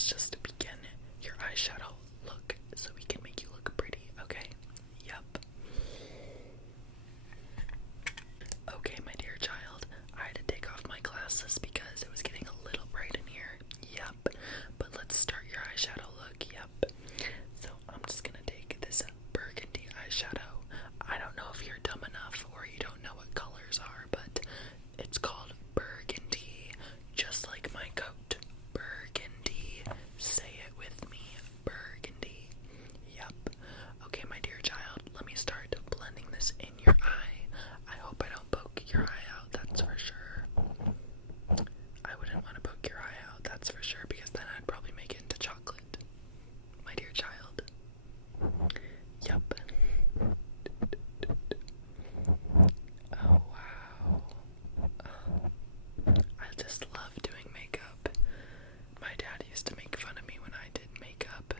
let's just begin your eyeshadow look so we can make you look pretty, okay? Yep. Okay, my dear child, I had to take off my glasses because it was getting a little bright in here. Yep. But let's start your eyeshadow look. Yep. So I'm just gonna take this burgundy eyeshadow. I don't know if you're dumb enough or you don't know what colors are, but it's called burgundy, just like my coat. Burgundy. Say it with me. Burgundy. Yep. Okay, my dear child, let me start blending this in your eye. I hope I don't poke your eye out, that's for sure. I wouldn't want to poke your eye out, that's for sure, because then I'd probably make it into chocolate. My dear child. Yep. Oh, wow. I just love doing makeup. My dad used to make fun of me when I did makeup.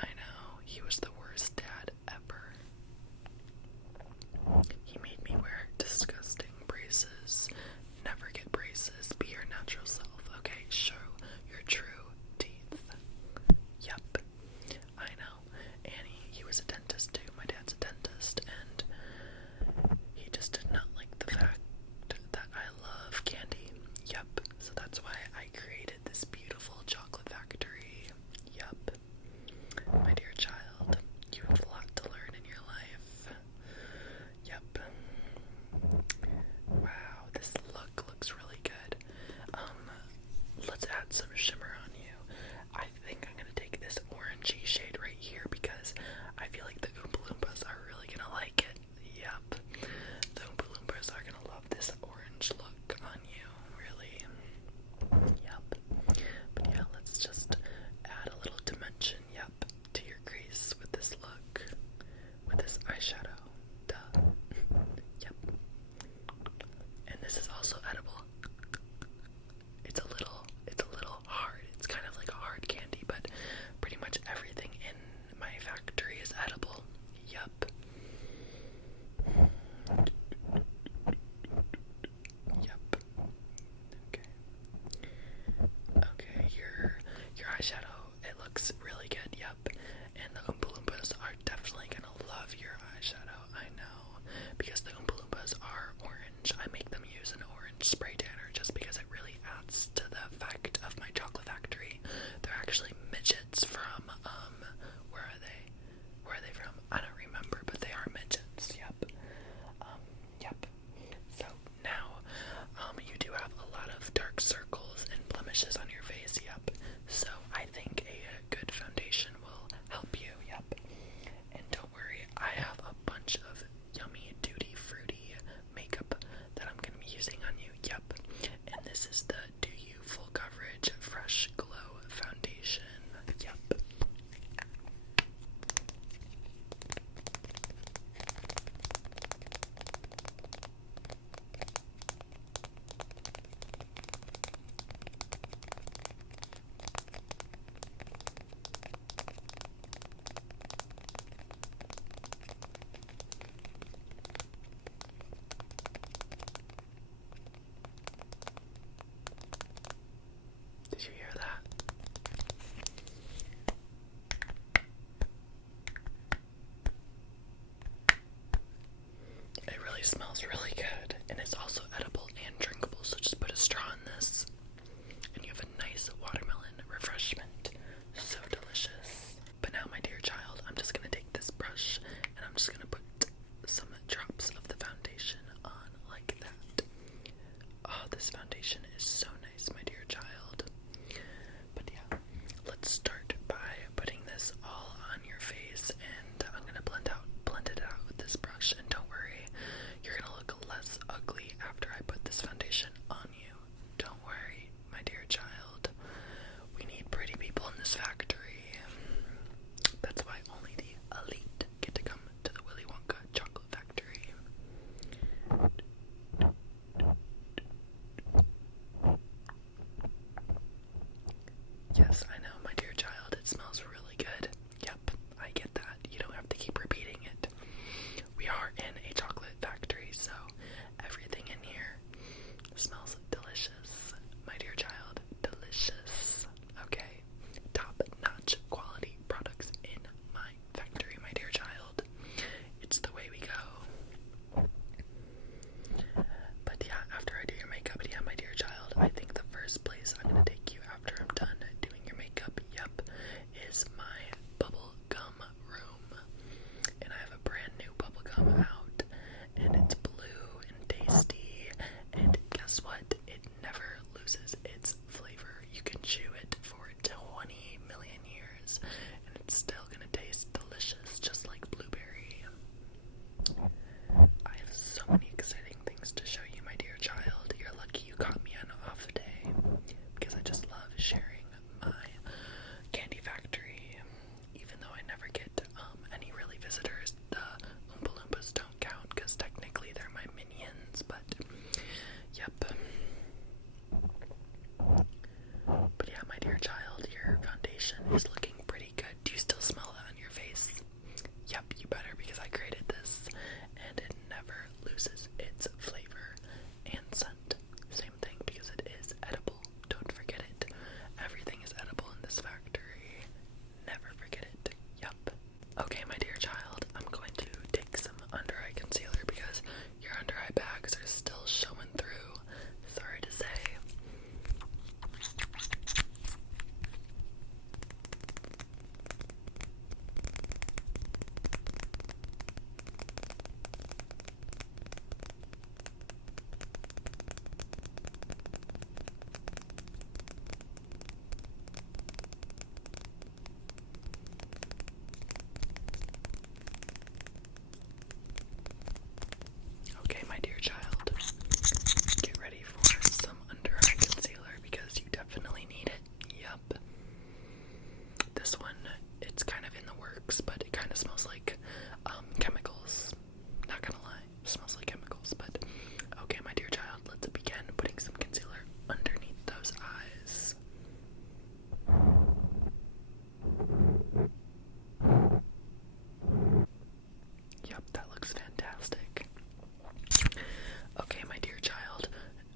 I know, he was the worst dad ever. He made me wear disgusting braces. Never get braces. Be your natural self, okay? Show your true teeth. Yep. I know. And he was a dentist too. My dad's a dentist, and he just did not like the fact that I love candy. Yep. So that's why I created this beautiful chocolate factory. Yep. My dear child, you have a lot to learn in your life. Yep. Wow, this look looks really good. Let's add some shimmer on you. I think I'm gonna take this orangey shade right here because I feel like the Oompa Loompas are really gonna like it. Yep. The Oompa Loompas are gonna love this orange look on you, really. Yep. But yeah, let's just add a little dimension, yep, to your crease with this look. With this eyeshadow. Duh. Yep. And this is also edible. It's a little hard. It's kind of like a hard candy, but pretty much everything in my factory is edible. Yep. Yep. Okay. Okay, your eyeshadow, it looks really good, yep. And the Oompa Loompas are definitely gonna love your eyeshadow, I know. Because the Oompa Loompas are orange. I make them use an orange spray tanner just because it really adds to the effect of my chocolate factory. They're actually midgets from, where are they? Where are they from? I don't remember, but they are midgets, yep. Yep. So now, you do have a lot of dark circles and blemishes on your face, yep. So I think a good foundation will help you, yep. And don't worry, I have a bunch of yummy, tutti fruity makeup that I'm going to be using on you, yep. And this is the Do You Full Coverage Fresh Glow Foundation, yep. foundation is looking pretty good. Do you still smell that on your face? Yep, you better, because I created this and it never loses its flavor and scent. Same thing, because it is edible. Don't forget it. Everything is edible in this factory. Never forget it. Yep. Okay, my dear child, I'm going to take some under eye concealer because your under eye bags are still showing through. Sorry to say. Okay, my dear child, get ready for some under eye concealer because you definitely need it. Yup. This one, it's kind of in the works, but it kind of smells like chemicals. Not gonna lie, it smells like chemicals, but okay, my dear child, let's begin putting some concealer underneath those eyes. Yep, that looks fantastic. Okay, my dear child,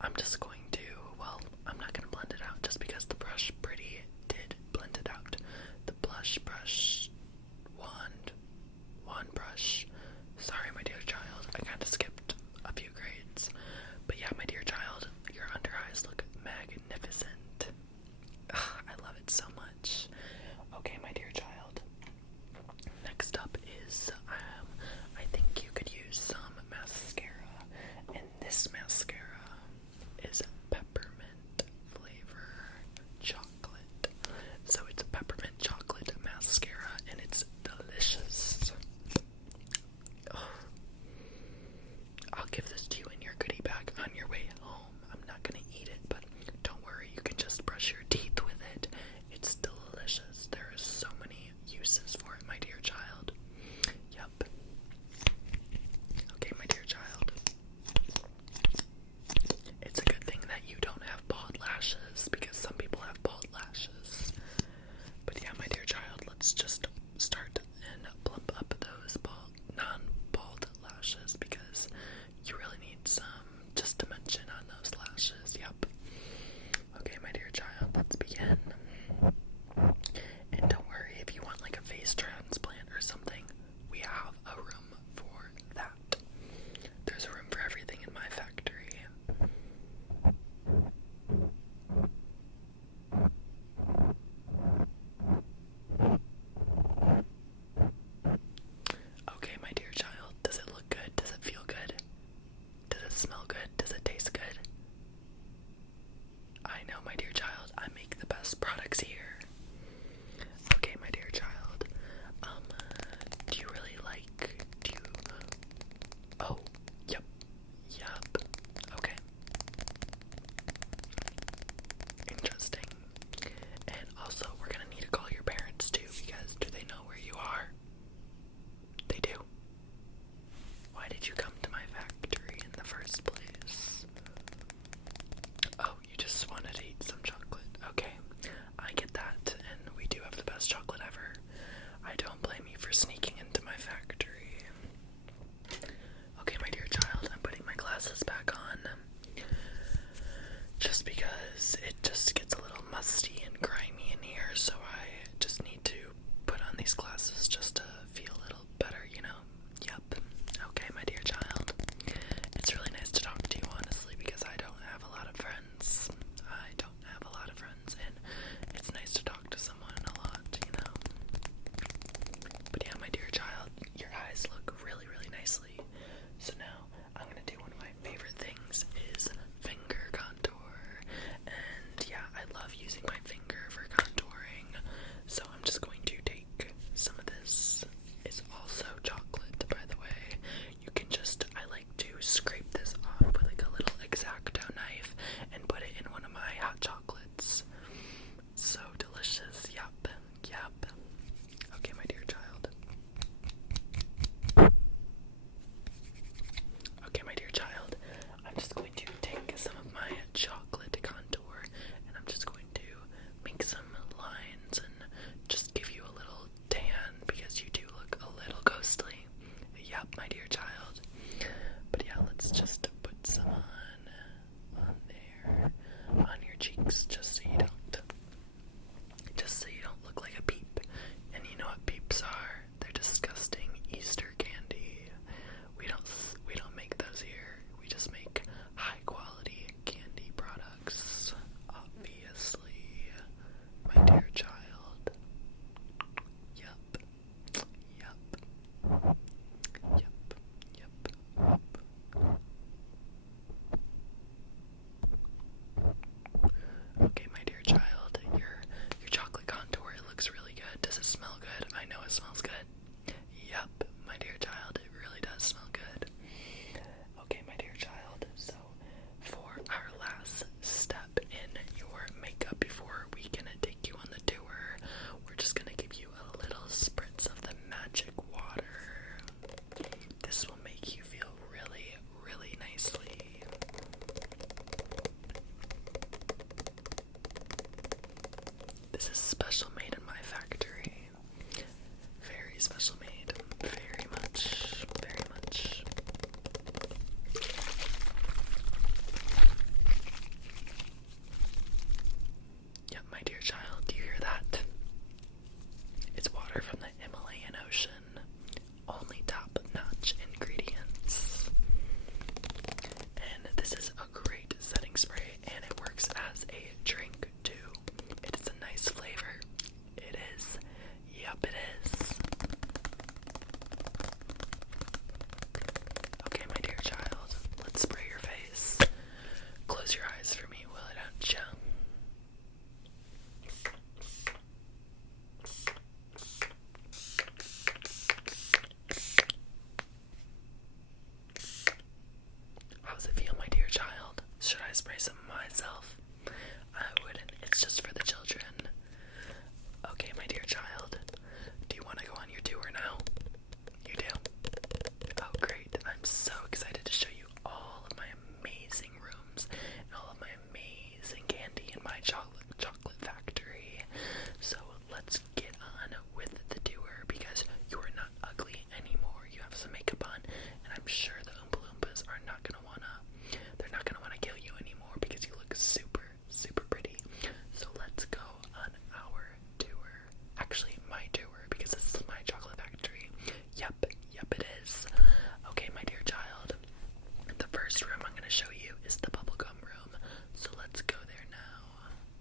I'm just going to, well, I'm not going to blend it out just because the brush pretty did blend it out. The blush brush wand water from